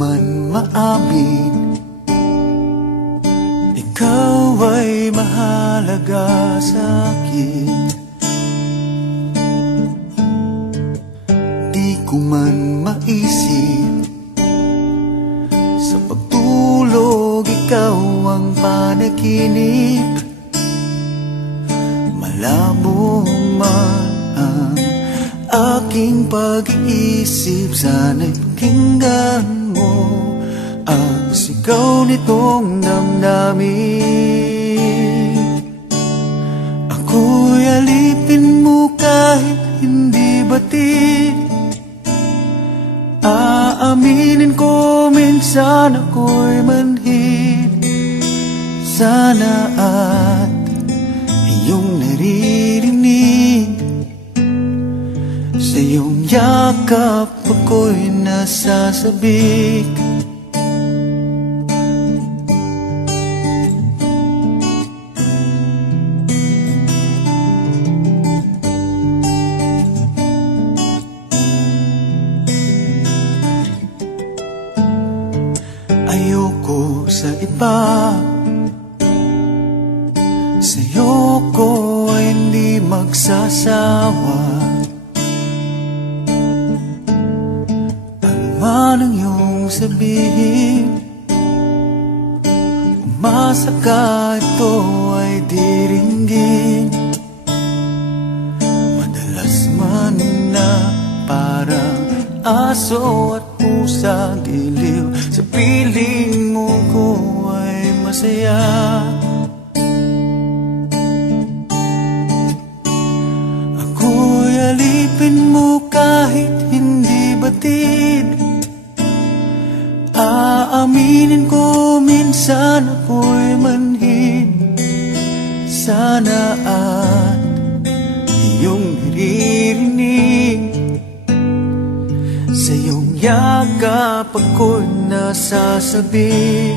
man maamin, ikaw ay mahalaga sa akin. Di ko man maisip, sa pagtulog ikaw ang panaginip. Malabo man ang aking pag-iisip, sana'y pakinggan mo ang sigaw nitong damdamin. Ako'y alipin mo kahit hindi batid. Aaminin ko minsan ako'y manhid. Sana at iyong naririnig, sa iyong yakap ako'y nasasabik. Ayoko sa iba, sa'yo ko ay hindi magsasawa. Ano man ang iyong sabihin, umasa ka, ito ay diringgin. Madalas man na parang aso at pusa giliw, sa piling mo ko ay masaya. Ako'y alipin mo kahit hindi batid. Aaminin ko minsan ako'y manhid. Sana at iyong naririnig, sa iyong yakap ako'y nasasabik.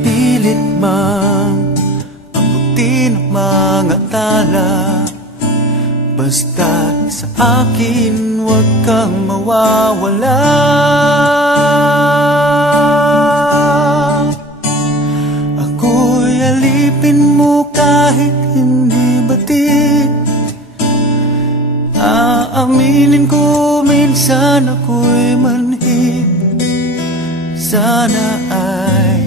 Pilit mang abutin ang mga tala, basta sa akin huwag kang mawawala. Ako'y alipin mo kahit hindi batid. Aaminin ko minsan ako'y manhid. Sana ay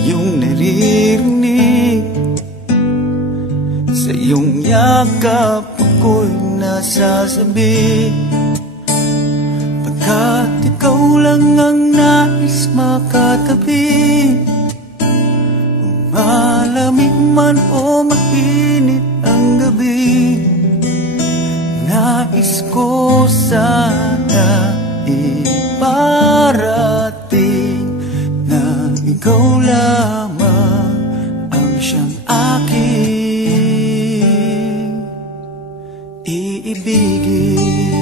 iyong naririnig, sa iyong yakap ako'y nasasabik. Pagkat ikaw lang ang nais makatabi, malamig man o mainit ang gabi, nais ko sana iparating na ikaw lamang ang siyang aking iibigin.